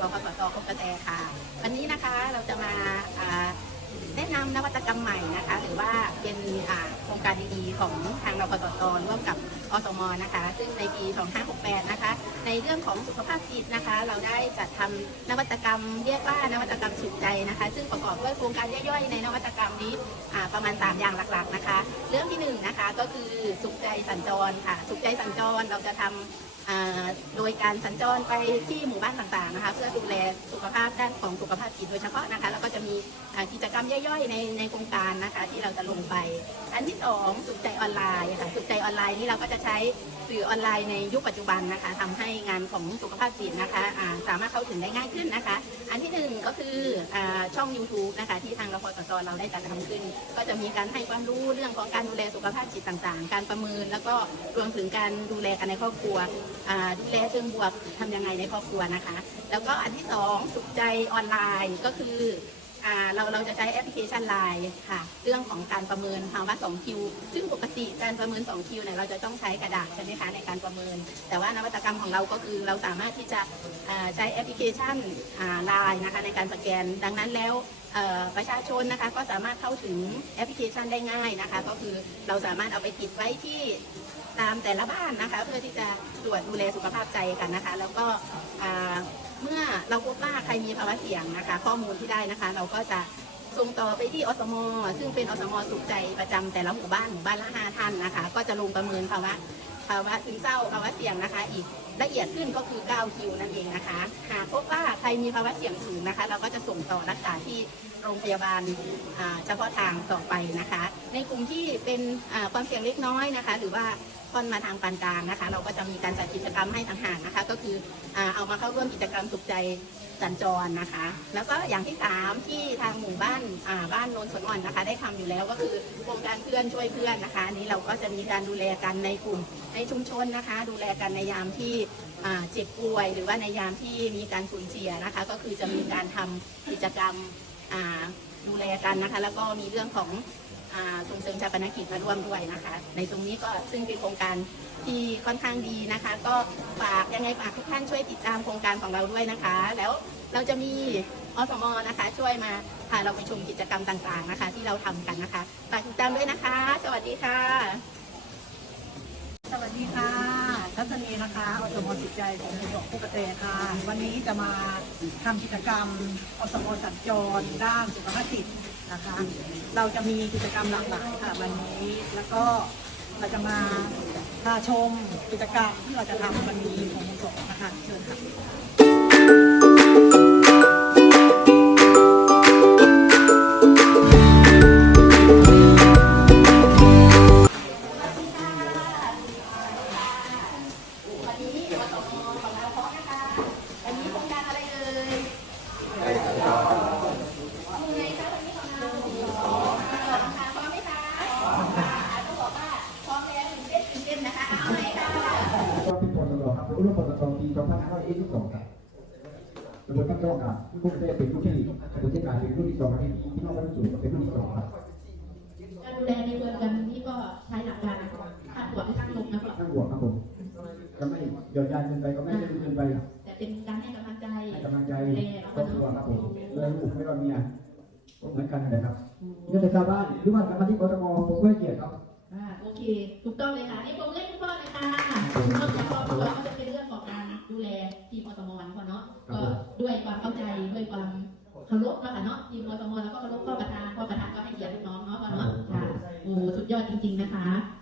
รพสตคบกระแตค่ะ วันนี้นะคะเราจะมาแนะนำนวัตกรรมใหม่นะคะ หรือว่าเป็นโครงการดีๆของทางรพสตร่วมกับอสมนะคะ ซึ่งในปี 2568 นะคะ ในเรื่องของสุขภาพจิตนะคะ เราได้จัดทำนวัตกรรมเรียกว่านวัตกรรมสุขใจนะคะ ซึ่งประกอบด้วยโครงการย่อยๆ ในนวัตกรรมนี้ประมาณ 3 อย่างหลักๆนะคะ เรื่องที่หนึ่งนะคะก็คือสุขใจสัญจรค่ะ สุขใจสัญจรเราจะทำอ่า โดยการสัญจรไปที่หมู่บ้านต่างๆนะคะเพื่อดูแลสุขภาพด้านของสุขภาพจิตโดยเฉพาะนะคะแล้วก็จะมีกิจกรรมย่อยๆ ในในโครงการนะคะที่เราจะลงไป อันที่สองสุขใจออนไลน์ค่ะสุขใจออนไลน์นี่เราก็จะใช้สื่อออนไลน์ในยุคปัจจุบันนะคะทำให้งานของสุขภาพจิตนะคะสามารถเข้าถึงได้ง่ายขึ้นนะคะ อันที่หนึ่งก็คืออช่อง YouTube นะคะที่ทางรพสตเราได้จัดทำขึ้น ก็จะมีการให้ความรู้เรื่องของการดูแลสุขภาพจิตต่างๆ การประเมินแล้วก็รวมถึงการดูแลกันในครอบครัวดูแลเชิงบวกทำยังไงในครอบครัวนะคะ แล้วก็อันที่สองสุขใจออนไลน์ก็คืออเราเราจะใช้แอปพลิเคชันไลน์ค่ะ เรื่องของการประเมินภาวะ2คิวซึ่งปกติการประเมิน2คิวเนี่ยเราจะต้องใช้กระดาษใช่ไหมคะในการประเมิน แต่ว่านวัตกรรมของเราก็คือเราสามารถที่จะใช้แอปพลิเคชันไลน์นะคะในการสแกน ดังนั้นแล้วประชาชนนะคะก็สามารถเข้าถึงแอปพลิเคชันได้ง่ายนะคะ ก็คือเราสามารถเอาไปติดไว้ที่ ตามแต่ละบ้านนะคะ เพื่อที่จะตรวจดูแลสุขภาพใจกันนะคะ แล้วก็เมื่อเราพบว่าใครมีภาวะเสี่ยงนะคะ ข้อมูลที่ได้นะคะ เราก็จะส่งต่อไปที่อสม ซึ่งเป็นอสมสุขใจประจำแต่ละหมู่บ้านหมู่บ้านละห้าท่านนะคะ ก็จะลงประเมินภาวะภาวะซึมเศร้าภาวะเสี่ยงนะคะ อีกละเอียดขึ้นก็คือ 9 คิวนั่นเองนะคะ หากพบว่า มีภาวะเสี่ยงสูงนะคะ เราก็จะส่งต่อรักษาที่โรงพยาบาลเฉพาะทางต่อไปนะคะ ในกลุ่มที่เป็นความเสี่ยงเล็กน้อยนะคะ หรือว่าค่อนมาทางปานกลางนะคะ เราก็จะมีการจัดกิจกรรมให้ต่างหากนะคะ ก็คือเอามาเข้าร่วมกิจกรรมสุขใจสัญจรนะคะ แล้วก็อย่างที่สามที่ทางหมู่บ้านบ้านโนนสนอ่อนนะคะ ได้ทำอยู่แล้วก็คือโครงการเพื่อนช่วยเพื่อนนะคะนี้เราก็จะมีการดูแลกันในกลุ่มในชุมชนนะคะ ดูแลกันในยามที่เจ็บป่วย หรือว่าในยามที่มีการสูญเสียนะคะก็คือจะมีการทำกิจกรรมดูแลกันนะคะ แล้วก็มีเรื่องของส่งเสริมชาปนกิจมาร่วมด้วยนะคะ ในตรงนี้ก็ซึ่งเป็นโครงการที่ค่อนข้างดีนะคะ ก็ฝากยังไงฝากทุกท่านช่วยติดตามโครงการของเราด้วยนะคะ แล้วเราจะมีอสมนะคะ ช่วยมาพาเราไปชมกิจกรรมต่างๆนะคะ ที่เราทำกันนะคะฝากติดตามด้วยนะคะ สวัสดีค่ะ สวัสดีค่ะ ทัศนีนะคะอสมจิตใจของหลวงผู้กระเตค่ะ วันนี้จะมาทำกิจกรรมอสมสัญจรด้านสุขภาพจิตนะคะ เราจะมีกิจกรรมหลากหลายค่ะ วันนี้แล้วก็เราจะมาพาชมกิจกรรมที่เราจะทำวันนี้ของมุสงนะคะเชิญค่ะ วันนี้อสมของเราพร้อมนะคะวันนี้โครงการอะไรเอ่ยยังไงคะวันนี้ของเราพร้อมค่ะพร้อมไหมคะพร้อมค่ะต้องบอกว่าพร้อมแล้วตื่นเต้นตื่นเต้นนะคะเอาเลยค่ะก็เป็นพลตรครับรุ่นพลตรปี2522ครับตำบลตั้งยอดครับผู้ได้เป็นผู้ที่ผู้ที่การเป็นผู้ที่สองที่พี่น้องบ้านสูงเป็นผู้ที่สองครับการดูแลในเมืองกันนี่ก็ใช้หลักการขัดหัวไม่ตั้งลงนะครับตั้งหัวครับผม ก็เหมือนกันเลยครับนี่แต่ชาวบ้านหรือว่ากรรมธิการกทมผมก็ให้เกียรติครับอ่าโอเค ถูกต้องเลยค่ะนี่ผมเล่นคุณพ่อเลยค่ะนอกจากครอบครัวก็จะเป็นเรื่องของการดูแลทีมอสมนะพ่อเนาะก็ด้วยความเข้าใจด้วยความเคารพเนาะค่ะเนาะทีมอสมแล้วก็เคารพพ่อประธานพ่อประธานก็ให้เกียรติลูกน้องเนาะพ่อเนาะค่ะโอ้สุดยอดจริง ๆ นะคะสวัส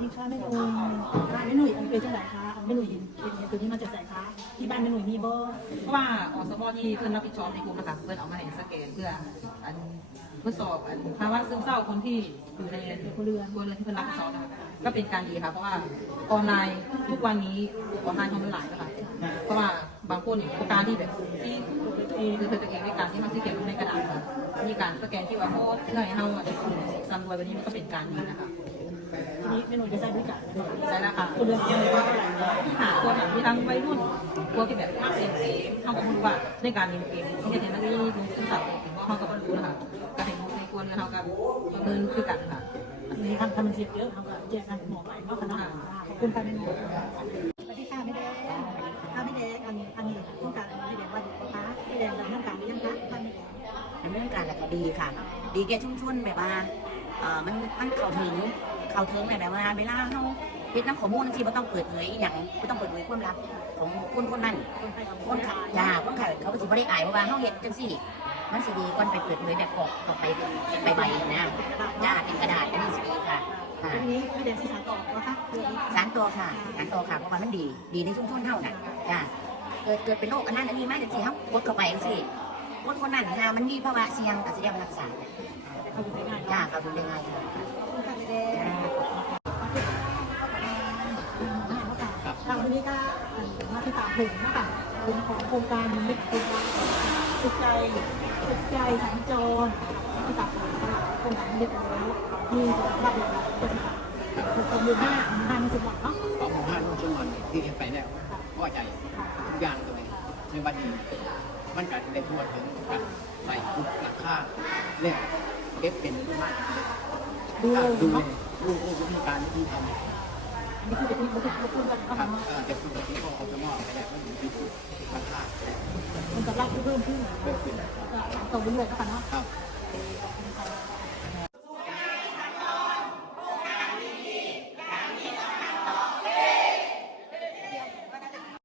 ดีค่ะแม่หนุ่ยค่ะแม่หนุ่ยอันเป็นจังไหนคะแม่หนุ่ยเป็นเป็นตัวนี้มาจากไหนคะที่บ้านแม่หนุ่ยมีบ่เพราะว่าอสมที่เพื่อนรับผิดชอบในกลุ่มนะคะเพื่อนเอามาให้สแกนเพื่ออันทดสอบอันภาวะซึมเศร้าคนที่อยู่ในครัวเรือนครัวเรือนที่เพื่อนรับผิดชอบนะคะก็เป็นการดีค่ะเพราะว่าออนไลน์ทุกวันนี้ออนไลน์ทำมันหลายนะคะเพราะว่าบางคนเนี่ยการที่แบบที่คือเธอตัวเองในการที่มาสแกนลงในกระดาษค่ะมีการสแกนที่ว่าโค้ดเพื่อให้เขาอะซัมรวยวันนี้มันก็เป็นการดีนะคะ ไม่รู้จะใช้บริกัรใช่นะค่ะคุณลุงยังมีว่าหาตัวถามที่ทั้งวัยรุ่นตัวที่แบบเล่นเกมทำกับคนว่าในการเล่นเกมที่จะเห็นนั่นนี่ลุงซึ่งใส่เขากับคนรู้นะคะการเห็นในควรเขากัะเมินคือกันค่ะมีทำทำมันเสียเยอะทำกับแยกกันหมอไปเพราะคณะขอบคุณค่นี้ไปที่ค่ะไม่ได้ค่ะไม่ได้อันอันนี้ต้องการไม่ได้ว่าคะไม่ได้เราต้องการยังคะท่านไม่ได้เรื่องการแล้วก็ดีค่ะ ดีแกชุ่มชุ่นแบบว่ามันมันเข้าถึง เข้าถึงเนี่ยแบบว่าเวลาเฮาเฮ็ดน้ำข้อมูลที่บ่ต้องเปิดเผยอย่างบ่ต้องเปิดเผยความลับของคนคนนั้นคนขายยาคนขายเขาก็สิบ่ได้อายเพราะว่าเฮาเฮ็ดจังซี่ มันสิดีก่อนไปเปิดเผยแบบกรอกต่อไปเป็นใบๆนะจ้าเป็นกระดาษอันนี้สิดีค่ะค่ะทีนี้ไม่เด่นที่สารต่อนะคะคือสารตัวค่ะสารตัวค่ะเพราะว่ามันดีดีในชุมชนเท่าน่ะจ้าเกิดเกิดเป็นโรคอันนั้นอันนี้มากจังซี่เฮากดเข้าไปจังซี่คนคนนั้นค่ะมันมีภาวะเสี่ยงก็สิได้มารักษาเขาอยู่ได้ง่าจ้าเขาถึงได้ง่ายค่ะ มาที่ตาถึงนะคะเป็นของโครงการมิตรโครงการสุขใจสุขใจสัญจรที่ตาถึงโครงการมิตรแล้วมีระบบปฏิบัติคือความรู้ห้าห้ามันสุดหลักเนาะของหมู่บ้านรุ่งชุมพรที่เห็นไปแล้วพอใจทุกอย่างเลยในวันนี้มันการได้ทั่วถึงการใส่ทุกราคาเนี่ยเก็บเป็นมากดูการเลยดูแลเนาะลูกลูกวิธีการที่ทำอั นี่คือที่มันพูดกันครับคะเอ่อจะคุณที่เขาเอาไปมอบไปแล้วมันอยู่ที่ราคามันจะรับเพิ่มขึ้นเพิ่มขึ้นต่อเรื่อยๆนะคะเนาะ